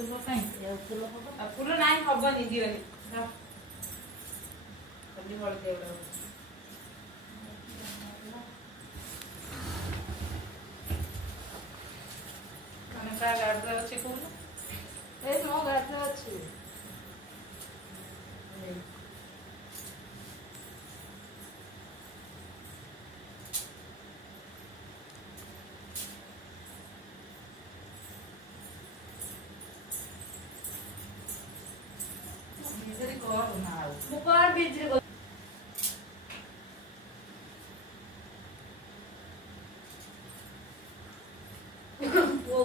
फूल ना हबनी दिवनी हलदी गाड़ी अच्छे कौन मो गाड़ी अच्छे वो